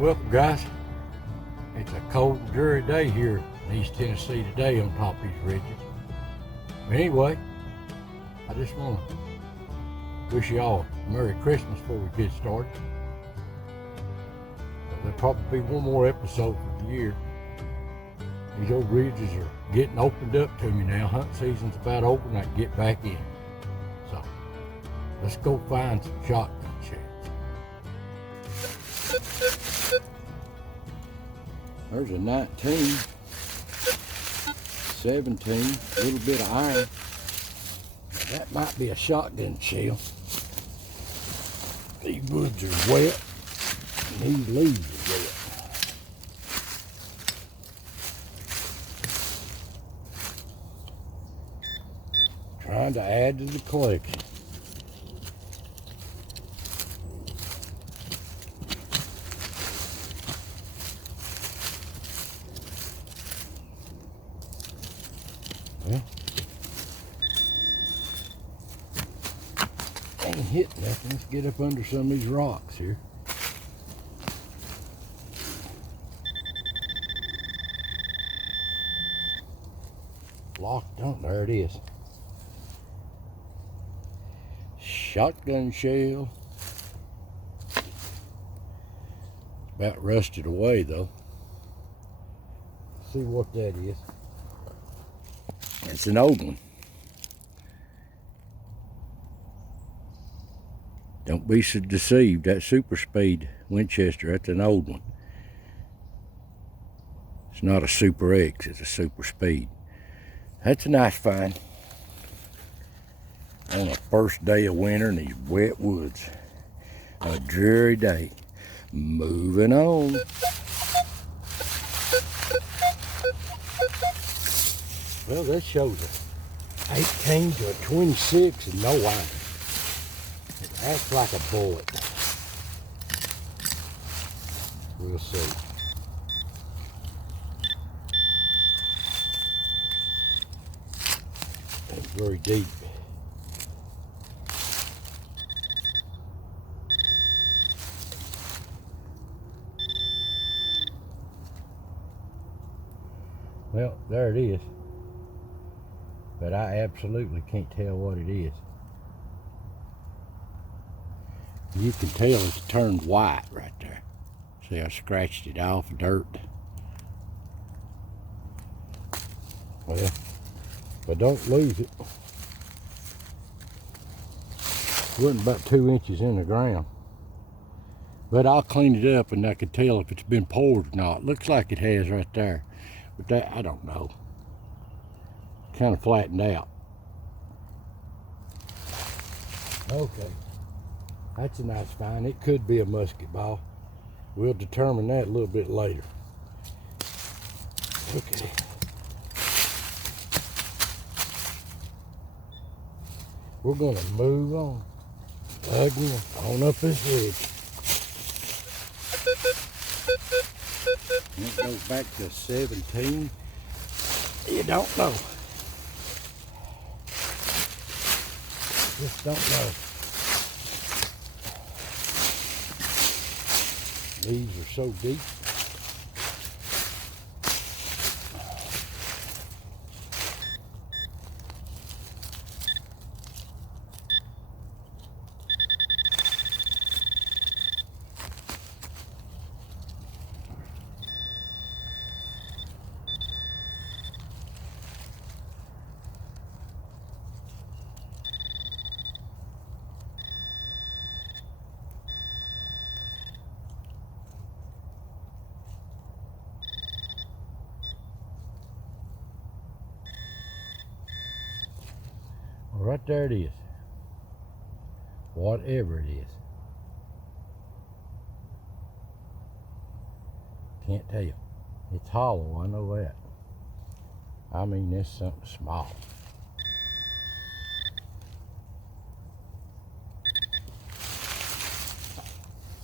Welcome, guys. It's a cold and dreary day here in East Tennessee today on top of these ridges. But anyway, I just want to wish you all a Merry Christmas before we get started. There'll probably be one more episode for the year. These old ridges are getting opened up to me now. Hunt season's about over and I can get back in. So, let's go find some shotgun shells. There's a 19, 17, a little bit of iron. That might be a shotgun shell. These woods are wet, and these leaves are wet. Trying to add to the collection. Well, ain't hitting nothing. Let's get up under some of these rocks here. Locked on. There it is. Shotgun shell. About rusted away though. Let's see what that is. It's an old one. Don't be so deceived. That Super Speed Winchester, that's an old one. It's not a Super X, it's a Super Speed. That's a nice find. On the first day of winter in these wet woods. A dreary day. Moving on. Well, that shows a 18 to a 26 and no iron. It acts like a bullet. We'll see. It's very deep. Well, there it is. But I absolutely can't tell what it is. You can tell it's turned white right there. See, I scratched it off dirt. Well, but don't lose it. Wasn't about 2 inches in the ground. But I'll clean it up and I can tell if it's been poured or not. Looks like it has right there. But that, I don't know. Kind of flattened out. Okay. That's a nice find. It could be a musket ball. We'll determine that a little bit later. Okay. We're going to move on. Again, on up this ridge. It goes back to 17. You don't know. Just don't know. Leaves are so deep. Right there it is. Whatever it is. Can't tell. It's hollow, I know that. I mean, it's something small.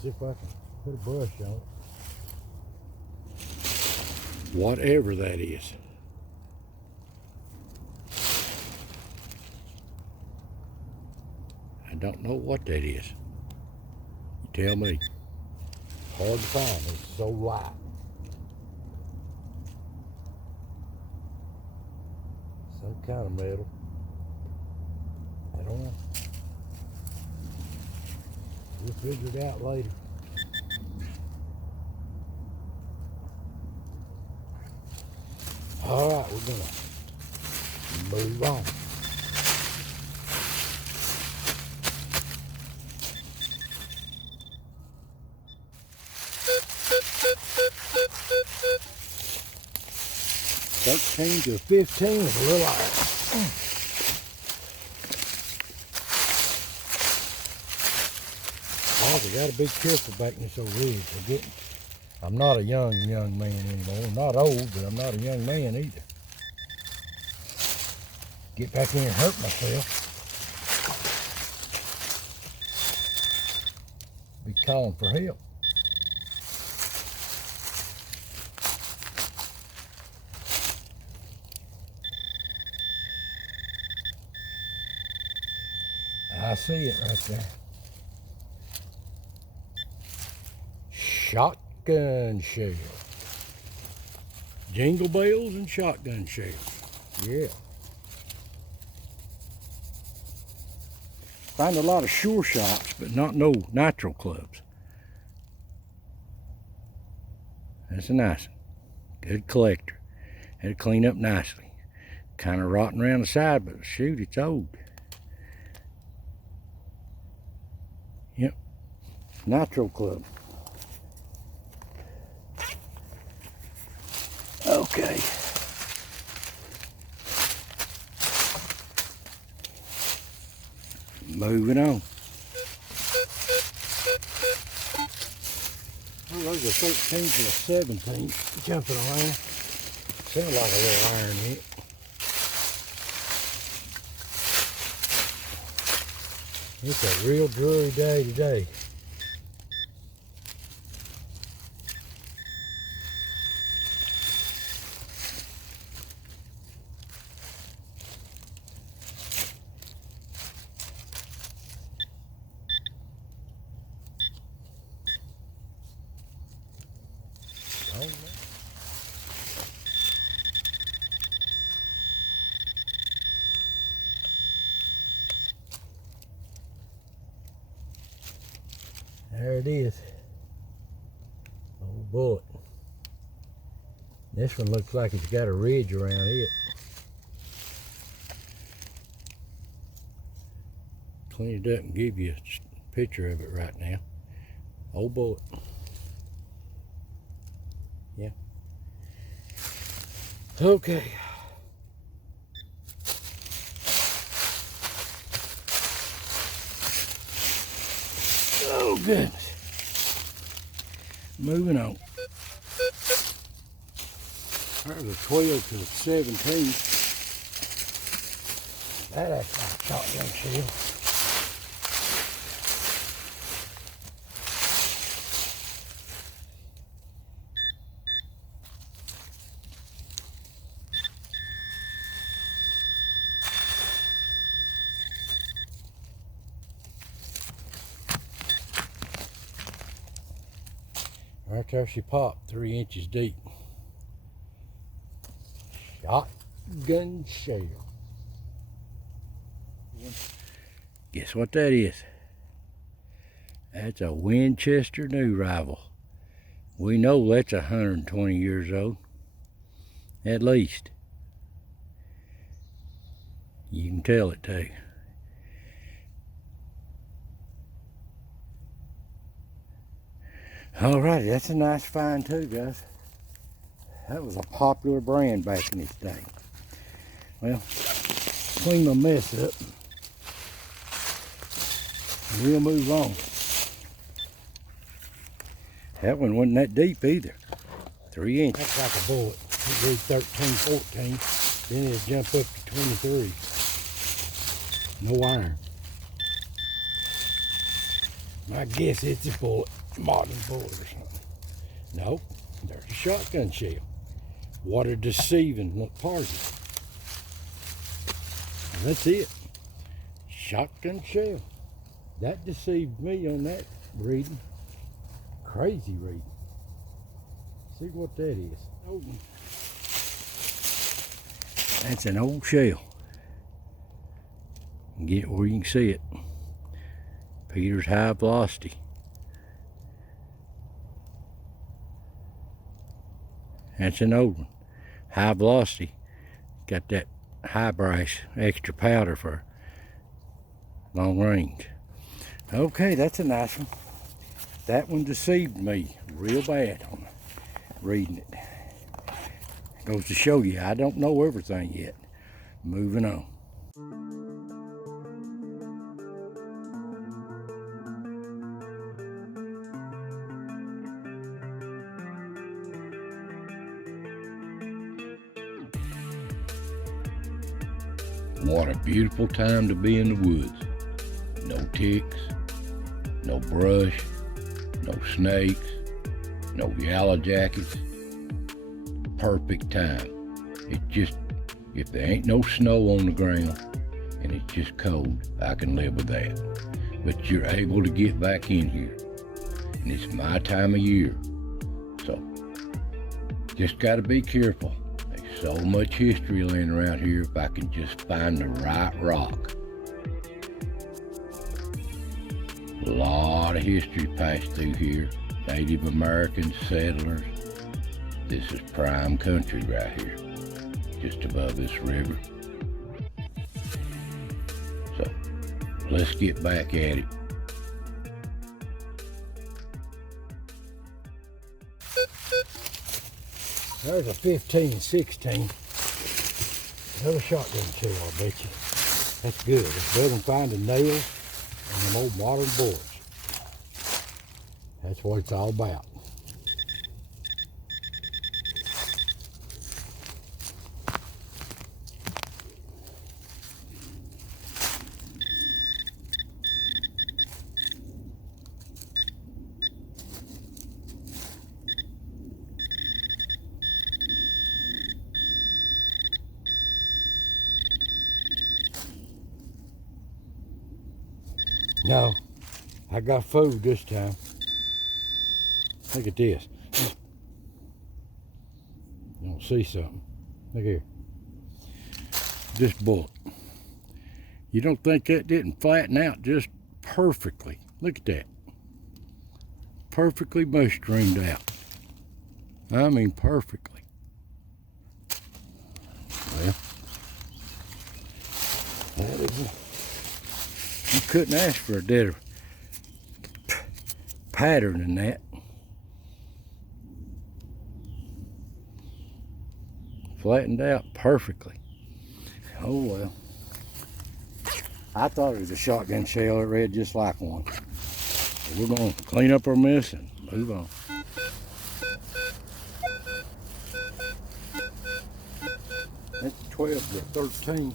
See if I can put a brush on it. Whatever that is. I don't know what that is. You tell me. hard to find. It's so light. Some kind of metal. I don't know. We'll figure it out later. All right, we're gonna move on. $13 to $15 is a little iron. I gotta be careful back in this old ridge. I'm not a young man anymore. I'm not old, but I'm not a young man either. Get back in and hurt myself. Be calling for help. I see it right there. Shotgun shell. Jingle bells and shotgun shells. Yeah. Find a lot of sure shots, but not no nitro clubs. That's a nice one. Good collector. Had to clean up nicely. Kind of rotten around the side, but shoot, it's old. Yep. Nitro club. Okay. Moving on. Oh, there's a 13 to a 17 jumping around. Sounds like a little iron hit. It's a real dreary day today. There it is. Old bullet. This one looks like it's got a ridge around it. Clean it up and give you a picture of it right now. Old bullet. Yeah. Okay. Oh goodness. Moving on. There's a 12 to a 17. That acts like a shotgun shell. Right there she popped, 3 inches deep. Shotgun shell. Guess what that is? That's a Winchester new rival. We know that's 120 years old, at least. You can tell it too. Alrighty, that's a nice find too, guys. That was a popular brand back in its day. Well, clean my mess up. We'll move on. That one wasn't that deep either. 3 inches. That's like a bullet. It grew 13, 14. Then it'll jump up to 23. No iron. My guess it's a bullet. Modern bullet or something. Nope. There's a shotgun shell. Water deceiving party. That's it. Shotgun shell. That deceived me on that reading. crazy reading. See what that is. Oh. That's an old shell. Get where you can see it. Peter's High Velocity. That's an old one. High Velocity. Got that high brass extra powder for long range. Okay, that's a nice one. That one deceived me real bad on reading it. Goes to show you, I don't know everything yet. Moving on. What a beautiful time to be in the woods. No ticks, no brush, no snakes, no yellow jackets. Perfect time. It's just, if there ain't no snow on the ground and it's just cold, I can live with that. But you're able to get back in here. And it's my time of year. So, just gotta be careful. There's so much history laying around here if I can just find the right rock. A lot of history passed through here. Native Americans, settlers. This is prime country right here, just above this river. So, let's get back at it. There's a 15, 16. Another shotgun shell, I bet you. That's good. It's better than finding nails and them old modern boards. That's what it's all about. No, I got food this time. Look at this. You don't see something. Look here. This bullet. You don't think that didn't flatten out just perfectly? Look at that. Perfectly mushroomed out. I mean perfectly. Well, that is you couldn't ask for a better pattern than that. Flattened out perfectly. Oh well. I thought it was a shotgun shell. It read just like one. So we're going to clean up our mess and move on. That's 12 to 13.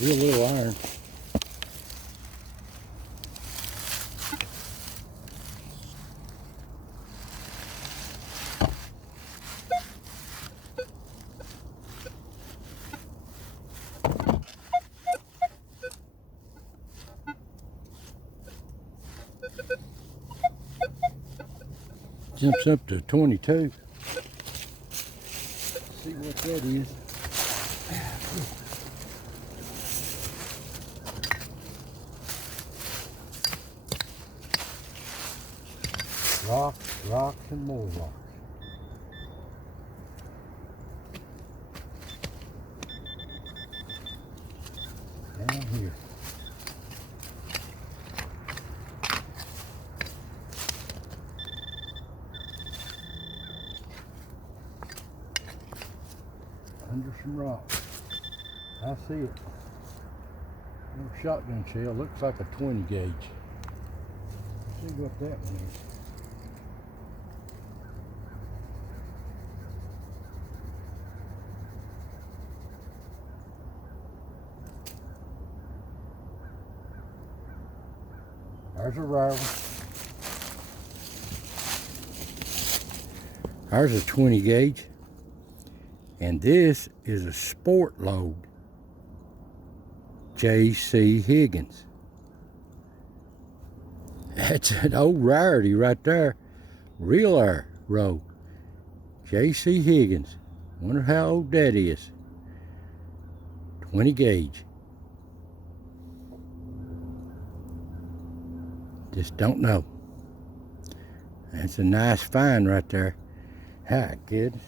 Real little iron. Jumps up to 22. See what that is. Rocks, rocks, and more rocks. Down here. Under some rocks. I see it. Little shotgun shell. Looks like a 20 gauge. See what that one is. There's a rare one. There's a 20 gauge. And this is a sport load. J.C. Higgins. That's an old rarity right there. Real arrow. J.C. Higgins. Wonder how old that is. 20 gauge. Just don't know. That's a nice find right there. Hi, kids.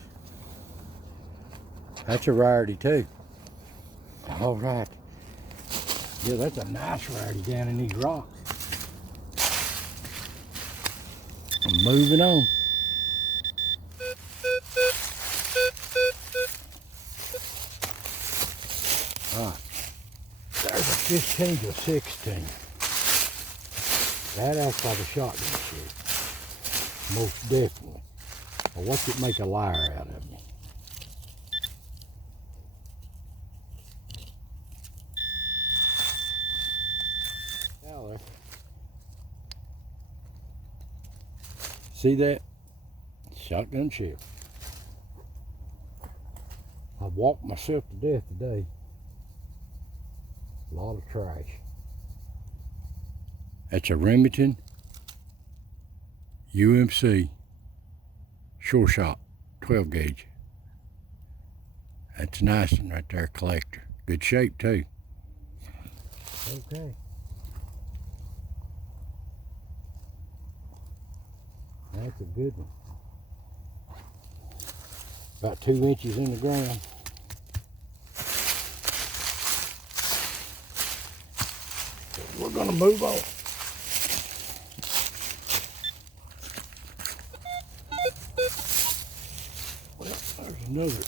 That's a rarity too. All right. Yeah, that's a nice rarity down in these rocks. I'm moving on. All right. There's a 15 to a 16. That acts like a shotgun shell. Most definitely. Well, watch it make a liar out of me. Now there. See that? Shotgun shell. I walked myself to death today. A lot of trash. That's a Remington UMC Sure Shot 12 gauge. That's a nice one right there, collector. Good shape too. Okay. That's a good one. About 2 inches in the ground. We're gonna move on. Well, there's another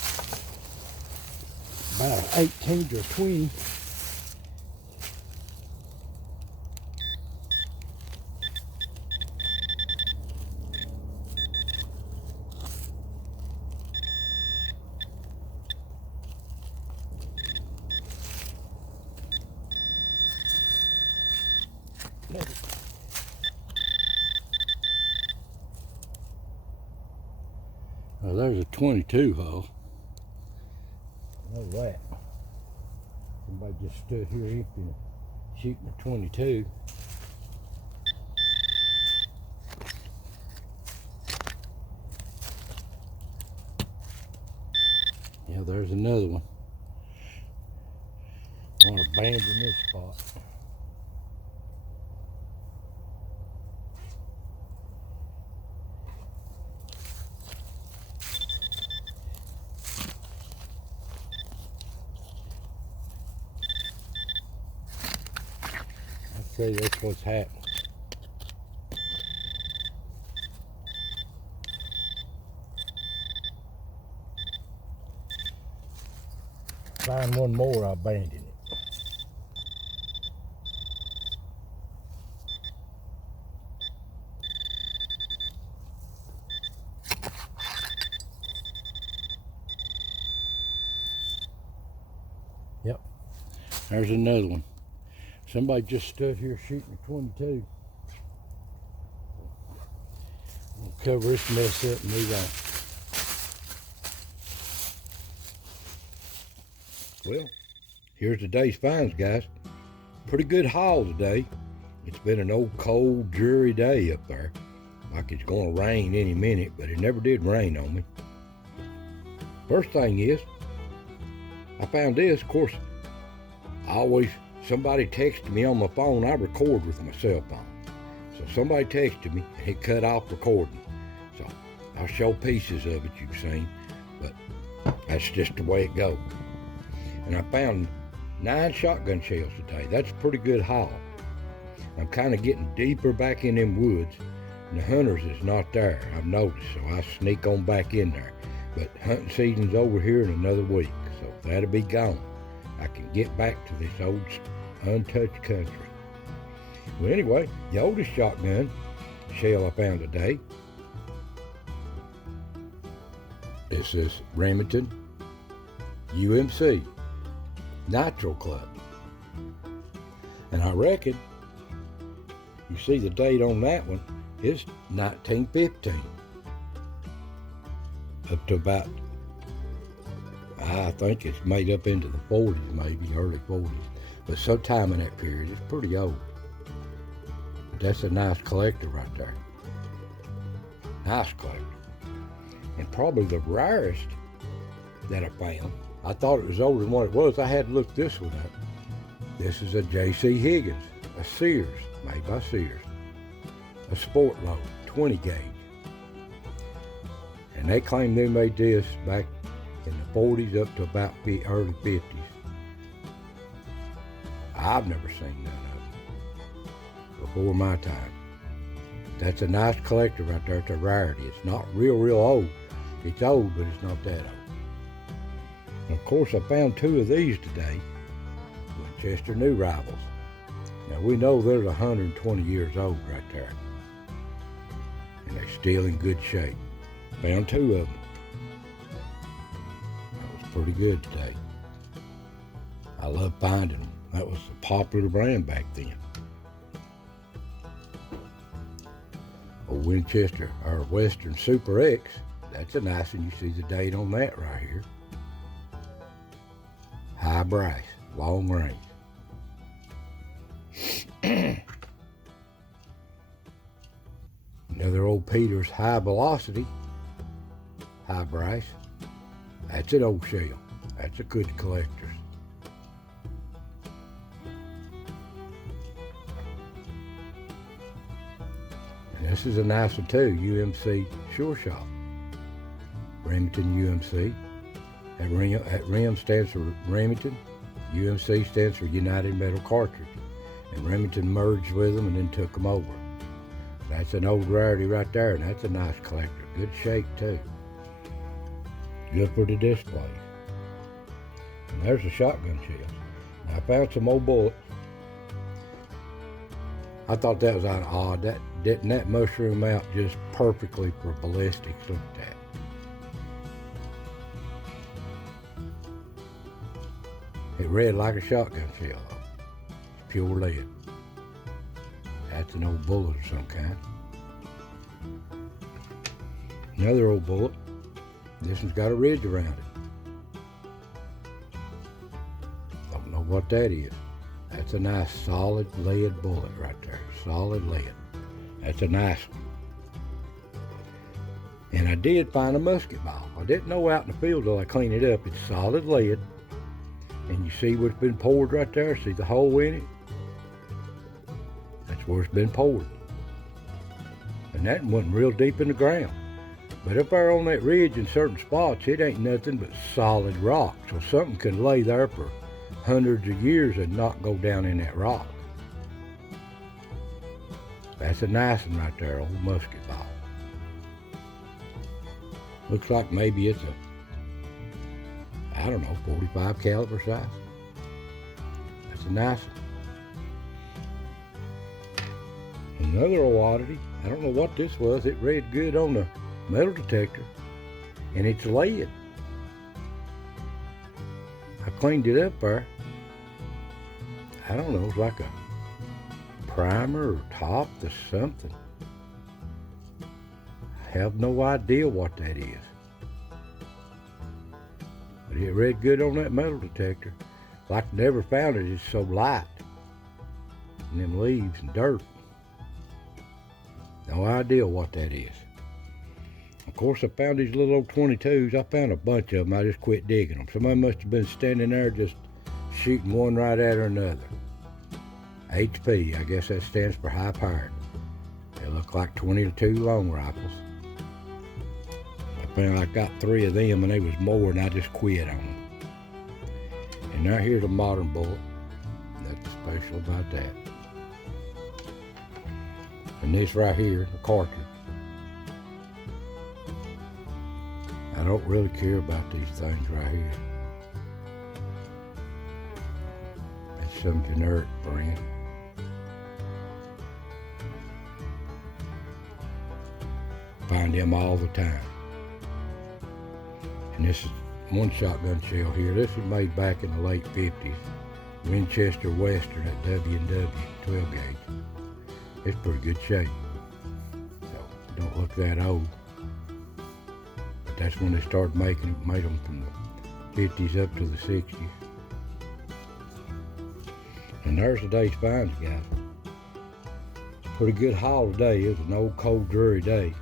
about an 18 to a 20. Well, there's a 22 hole. I know that. Somebody just stood here empty shooting a 22. Yeah, there's another one. I want to abandon this spot. Say that's what's happening. Find one more, I'll abandon it. Yep, there's another one. Somebody just stood here shooting a 22. I'll cover this mess up and move on. Well, here's today's finds, guys. Pretty good haul today. It's been an old cold, dreary day up there. Like it's gonna rain any minute, but it never did rain on me. First thing is, I found this. Of course, somebody texted me on my phone. I record with my cell phone. So somebody texted me and it cut off recording. So I'll show pieces of it you've seen, but that's just the way it goes. And I found 9 shotgun shells today. That's a pretty good haul. I'm kind of getting deeper back in them woods, and the hunters is not there, I've noticed, so I sneak on back in there. But hunting season's over here in another week, so that'll be gone. I can get back to this old untouched country. Well, anyway, the oldest shotgun shell I found today is this Remington UMC Nitro Club. And I reckon, you see the date on that one is 1915. Up to about, I think it's made up into the 40s, maybe early 40s. But sometime in that period, it's pretty old. But that's a nice collector right there. Nice collector. And probably the rarest that I found. I thought it was older than what it was. I had to look this one up. This is a J.C. Higgins, a Sears, made by Sears. A sport load, 20 gauge. And they claim they made this back in the 40s up to about early 50s. I've never seen none of them before my time. That's a nice collector right there. It's a rarity. It's not real old. It's old, but it's not that old. And of course, I found two of these today. Winchester New Rivals. Now we know they're 120 years old right there. And they're still in good shape. Found two of them. That was pretty good today. I love finding them. That was a popular brand back then. A Winchester or Western Super X. That's a nice one. You see the date on that right here. High brass, long range. Another old Peter's High Velocity, high brass. That's an old shell. That's a good collector's. And this is a nice one too, UMC Sure Shot. Remington UMC. That REM stands for Remington. UMC stands for United Metal Cartridge. And Remington merged with them and then took them over. That's an old rarity right there, and that's a nice collector. Good shape too. Good for the displays. And there's the shotgun shells. Now, I found some old bullets. I thought that was odd. Didn't that mushroom out just perfectly for ballistics? Look at that. It read like a shotgun shell. It's pure lead. That's an old bullet of some kind. Another old bullet. This one's got a ridge around it. Don't know what that is. That's a nice solid lead bullet right there. Solid lead. That's a nice one. And I did find a musket ball. I didn't know out in the field till I cleaned it up. It's solid lead. And you see what's been poured right there? See the hole in it? That's where it's been poured. And that wasn't real deep in the ground. But up there on that ridge in certain spots, it ain't nothing but solid rock. So something can lay there for hundreds of years and not go down in that rock. That's a nice one right there, old musket ball. Looks like maybe it's I don't know, 45 caliber size. That's a nice one. Another old oddity. I don't know what this was. It read good on the metal detector, and it's lead. I cleaned it up there. I don't know, it's like a primer or top to something. I have no idea what that is. But it read good on that metal detector. Like I never found it, it's so light. And them leaves and dirt. No idea what that is. Of course, I found these little old 22s. I found a bunch of them. I just quit digging them. Somebody must have been standing there just shooting one right at another. HP, I guess that stands for high powered. They look like 22 long rifles. I got 3 of them, and they was more, and I just quit on them. And now here's a modern bullet. That's special about that. And this right here, the cartridge. I don't really care about these things right here. It's some generic brand. Find them all the time. And this is one shotgun shell here. This was made back in the late 50s. Winchester Western at W&W, 12 gauge. It's pretty good shape. So don't look that old. But that's when they started made them from the 50s up to the 60s. And there's today's finds, guys. Pretty good haul today. It was an old, cold, dreary day.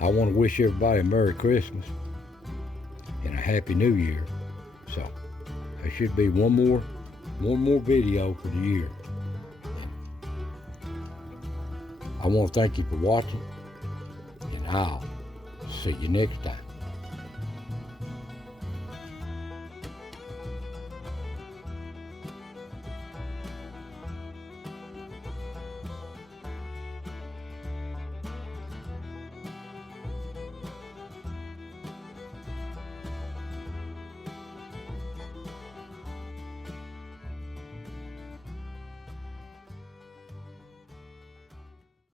I want to wish everybody a Merry Christmas and a Happy New Year. So there should be one more video for the year. I want to thank you for watching, and I'll see you next time.